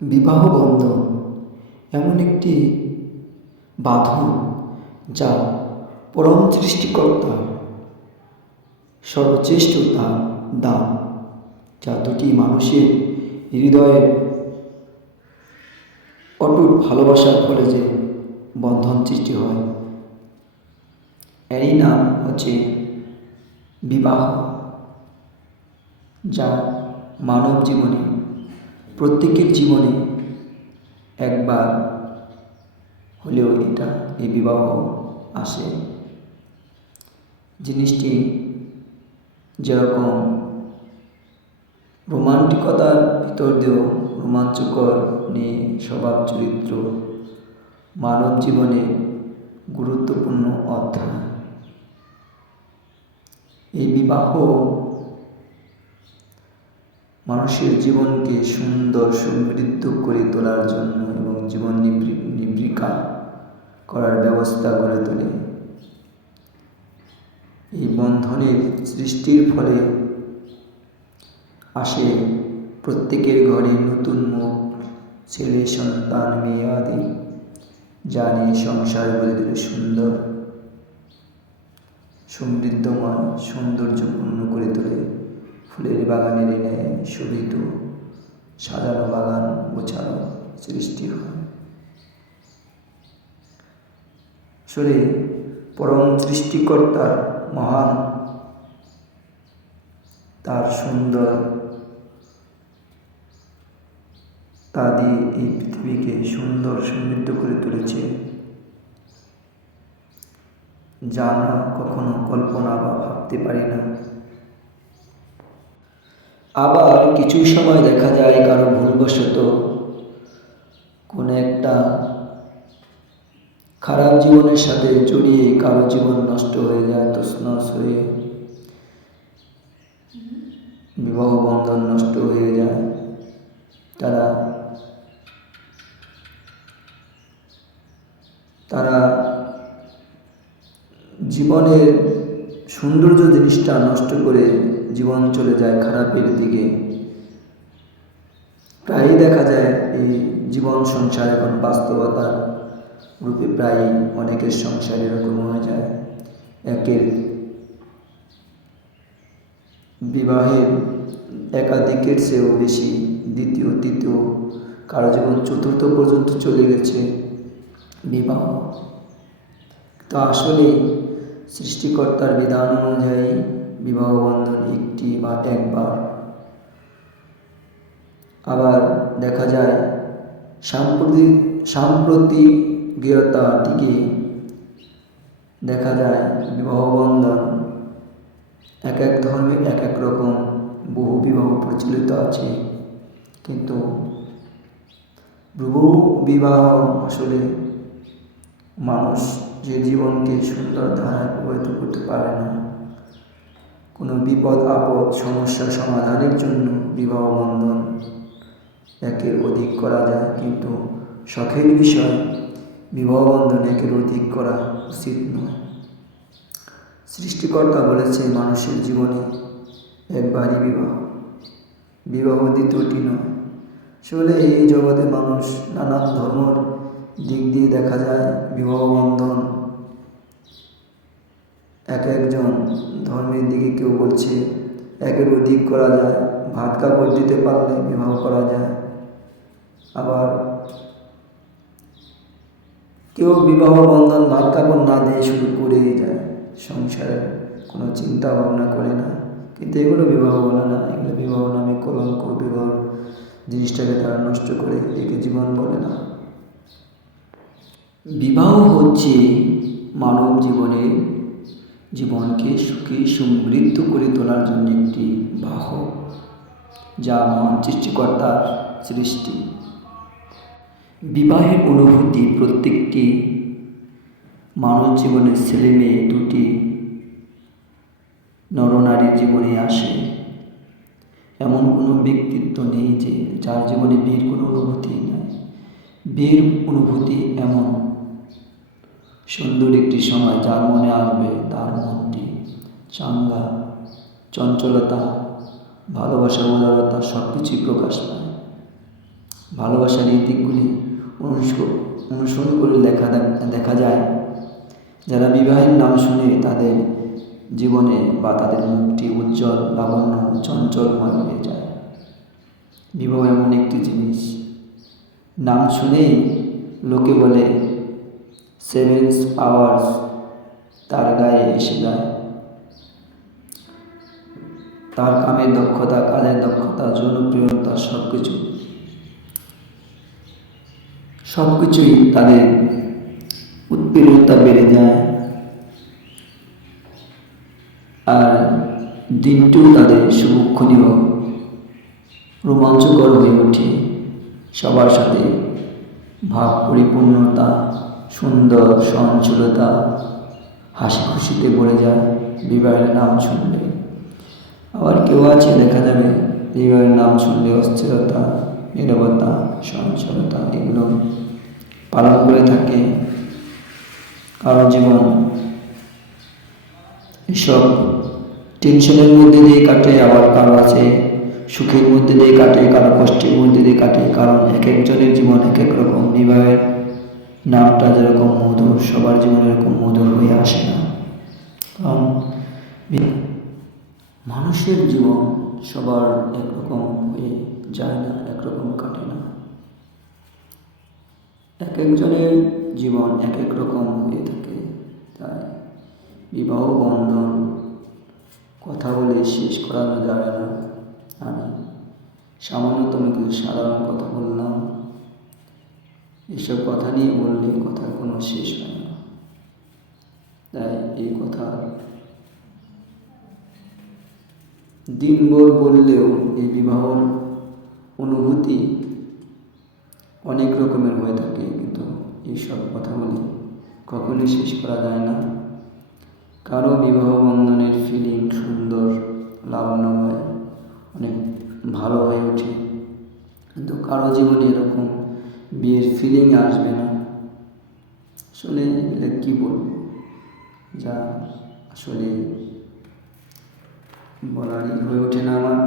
বিবাহ বন্ধন এমন একটি বাঁধন যা পরম সৃষ্টিকর্তা সর্বশ্রেষ্ঠ দান, যা দুটি মানুষের হৃদয়ে অটুট ভালোবাসার ফলে যে বন্ধন সৃষ্টি হয়, এরই নাম হচ্ছে বিবাহ, যা মানব জীবনে, প্রত্যেকের জীবনে একবার হলেও এই বিবাহ আসে। জিনিসটি যেরকম রোমান্টিকতার ভিতর দিয়েও রোমাঞ্চকর নিয়ে স্বভাব চরিত্র মানব জীবনে গুরুত্বপূর্ণ অধ্যায়। এই বিবাহ মানুষের জীবনকে সুন্দর সমৃদ্ধ করে তোলার জন্য এবং জীবন নিবৃকা করার ব্যবস্থা গড়ে তোলে। এই বন্ধনের সৃষ্টির ফলে আসে প্রত্যেকের ঘরে নতুন মুখ, ছেলে সন্তান, মেয়ে আদি, যা নিয়ে সংসার গড়ে তোলে সুন্দর, সমৃদ্ধময়, সৌন্দর্যপূর্ণ করে তোলে। ফুলের বাগানের ন্যায় শোভিত সাজানো বাগান গোছানো সৃষ্টি হয়। আসলে পরম সৃষ্টিকর্তার মহান, তার সুন্দর তা দিয়ে এই পৃথিবীকে সুন্দর সমৃদ্ধ করে তুলেছে, যা না কখনো কল্পনা বা ভাবতে পারি না। আবার কিছু সময় দেখা যায় কারো ভুলবশত কোনো একটা খারাপ জীবনের সাথে জড়িয়ে কারো জীবন নষ্ট হয়ে যায়, তছনছ হয়ে বিবাহ বন্ধন নষ্ট হয়ে যায়। তারা জীবনের সৌন্দর্য জিনিসটা নষ্ট করে জীবন চলে যায় খারাপের দিকে। প্রায়ই দেখা যায় এই জীবন সংসার এখন বাস্তবতা রূপে প্রায় অনেকের সংসার এরকম হয়ে যায়। একের বিবাহের একাধিকের চেয়েও বেশি, দ্বিতীয় তৃতীয়, কারো জীবন চতুর্থ পর্যন্ত চলে গেছে বিবাহ। তা আসলে সৃষ্টিকর্তার বিধান অনুযায়ী বিবাহ বন্ধন একটি বা একবার। আবার দেখা যায় সাম্প্রতিকতার দিকে দেখা যায় বিবাহ বন্ধন এক এক ধর্মে এক এক রকম বহু বিবাহ প্রচলিত আছে, কিন্তু বহু বিবাহ আসলে মানুষ যে জীবনকে সুন্দর ধারায় প্রবাহিত করতে পারে না। কোনো বিপদ আপদ সমস্যা সমাধানের জন্য বিবাহ বন্ধন একের অধিক করা যায়, কিন্তু শখের বিষয় বিবাহ বন্ধন একের অধিক করা উচিত নয়। সৃষ্টিকর্তা বলেছে মানুষের জীবনে একবারই বিবাহ দ্বিতীয়টি নয়। আসলে এই জগতে মানুষ নানান ধর্মের দিক দিয়ে দেখা যায় বিবাহ বন্ধন এক একজন ধর্মের দিকে কেউ বলছে একের অধিক করা যায়, ভাত কাপড় দিতে পারলে বিবাহ করা যায়। আবার কেউ বিবাহ বন্ধন ভাত কাপড় না দিয়ে শুরু করেই যায়, সংসারের কোনো চিন্তা ভাবনা করে না। কিন্তু এগুলো বিবাহ বলে না, এগুলো বিবাহ নামে কলঙ্ক। বিবাহ জিনিসটাকে তারা নষ্ট করে, একে জীবন বলে না। বিবাহ হচ্ছে মানব জীবনকে সুখী সমৃদ্ধ করে তোলার জন্য একটি বাহক, যা মহান সৃষ্টিকর্তার সৃষ্টি। বিবাহের অনুভূতি প্রত্যেকটি মানব জীবনের ছেলে মেয়ে দুটি নরনারীর জীবনে আসে। এমন কোনো ব্যক্তিত্ব নেই যে যার জীবনে বিয়ের কোনো অনুভূতি নাই। বিয়ের অনুভূতি এমন সুন্দর একটি সময়, যার মনে আসবে তার মনটি চাঙ্গা, চঞ্চলতা, ভালোবাসা, উদারতা সব কিছুই প্রকাশ পায়। ভালোবাসার এই দিকগুলি অনুসরণ করে দেখা যায় যারা বিবাহের নাম শুনে তাদের জীবনে বা তাদের মুখটি উজ্জ্বল, লাবণ্য, চঞ্চলময় হয়ে যায়। বিবাহ এমন একটি জিনিস, নাম শুনেই লোকে বলে 7 আওয়ার্স তার গায়ে এসে যায়। তার কামের দক্ষতা, কাজের দক্ষতা, জনপ্রিয়তা, সবকিছুই তাদের উৎপীড়নতা বেড়ে যায়, আর দিনটিও তাদের সুখনীয়, রোমাঞ্চকর হয়ে ওঠে। সবার সাথে ভাব পরিপূর্ণতা, সুন্দর সহনশীলতা, হাসি খুশিতে ভরে যায় বিবাহের নাম শুনলে। আবার কেউ আছে দেখা যাবে বিবাহের নাম শুনলে অস্থিরতা, নীরবতা, সহনশীলতা এগুলো পালন করে থাকে। কারো জীবন এসব টেনশনের মধ্যে দিয়ে কাটে, আবার কারো আছে সুখের মধ্যে দিয়ে কাটে, কারো কষ্টের মধ্যে দিয়ে কাটে। কারণ এক একজনের জীবন এক এক রকম। বিবাহের নামটা যেরকম মধুর, সবার জীবনে এরকম মধুর হয়ে আসে না। কারণ মানুষের জীবন সবার একরকম হয়ে যায় না, একরকম কাটে না। এক একজনের জীবন এক এক রকম হয়ে থাকে। তাই বিবাহ বন্ধন কথা বলে শেষ করানো যাবে না। আমি সামান্যতম কিছু সাধারণ কথা বললাম। এসব কথা নিয়ে বললে কথার কোনো শেষ হয় না। তাই এই কথা দিনভর বললেও এই বিবাহর অনুভূতি অনেক রকমের হয়ে থাকে, কিন্তু এইসব কথাগুলি কখনোই শেষ করা যায় না। কারো বিবাহ বন্ধনের ফিলিং সুন্দর, লাবণ্যময়, অনেক ভালো হয়ে ওঠে, কিন্তু কারো জীবনে এরকম বিয়ের ফিলিং আসবে না। আসলে এটা কী বলবো, যা আসলে বলারই হয়ে ওঠে না আমার।